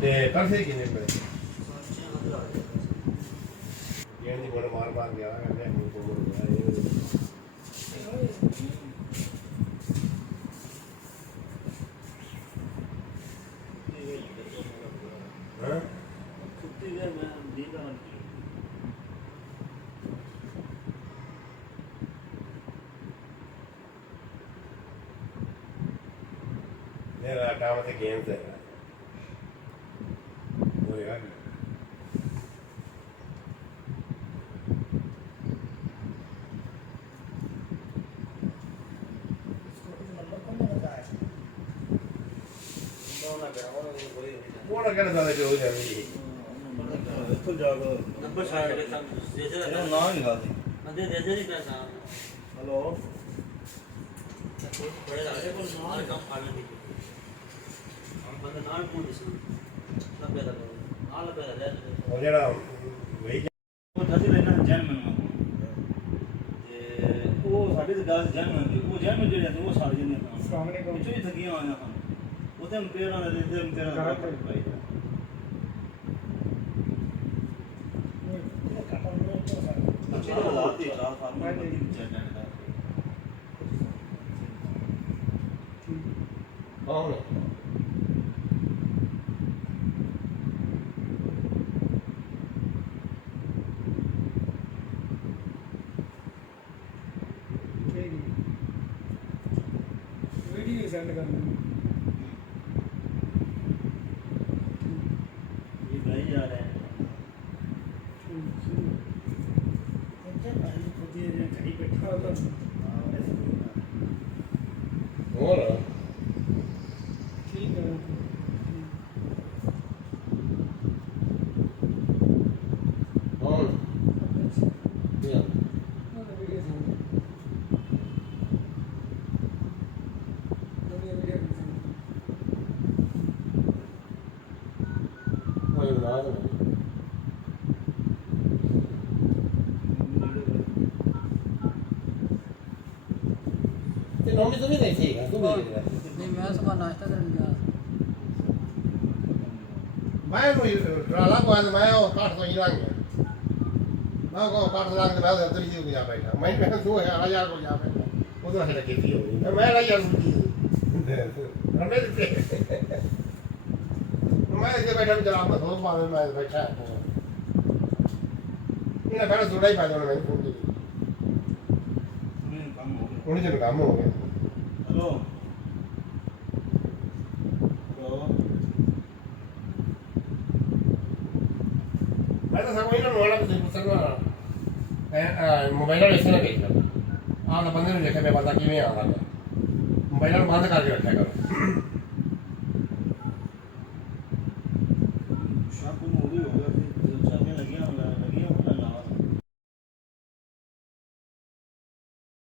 ਤੇ ਪੈਸੇ ਕਿੰਨੇ ਪਏ ਇਹ ਨਹੀਂ ਬੜਾ ਮਾਰ ਗਿਆ ਕਹਿੰਦੇ ਮੈਨੂੰ ਕੋਲ ਗਿਆ ਹਾਂ ਕੁੱਤੀ ਦੇ ਮੈਂ ਦੀਦਾ ਮੇਰਾ ਕੰਮ ਤੇ ਗੇਮਸ ਹੈ ਹੋਏਗਾ मोटर कहना ज़्यादा जो हो जाएगी तो जाओ नंबर शायद लेता जैसे ना ही गाली अंदर जैसे नहीं करना हेलो बड़े आगे को नाल काम पालन नहीं हम बंदा नाल कौन इस लंबे लगा नाल लगा ले और जेड़ा वही वो थासी लेना जैन मन ते वो साडे ते गल जैन मन वो जैन मन जेड़े वो सारे जने सामने को चोई थकियां आया हम ਉਹਦੇ ਅੰਪੇਅਰਾਂ ਦੇ ਦੇ ਅੰਪੇਅਰਾਂ ਦਾ ਪਾਈ ਦਾ ਅੱਛਾ ਲਾਤੀ ਰਾਹ ਫਾਰਮਾ ਦੀ ਚੈੱਕ ਕਰਦਾ ਆਉਣ ਵੀਡੀਓ ਸੈਂਡ ਕਰਨੀ ਹੋਰ ਠੀਕ ਹੈ ਹੋਰ ਯਾ नौमी तो नहीं गई थी तू नहीं मैं सुबह नाश्ता करने गया मैं कोई ट्राला को आज मैं और काट तो हिलांग मैं को काट लांग के बाद अंदर ही जा बैठा मैं तू है हजार को जा बैठा उधर है खेती हो गई मैं यार रमेश से मैं ऐसे बैठा जरा मैं दो बार मैं बैठा इन्हें पहले जुड़ा ही फायदा मैं फोन की उन्हें जो काम हो गया हेलो हेलो मैं तो सब इन्होंने वाला कुछ पूछना मोबाइल ऐसे ना कही आप बंदे ने देखा मैं पता कि मैं आ रहा मोबाइल बंद करके रखा करो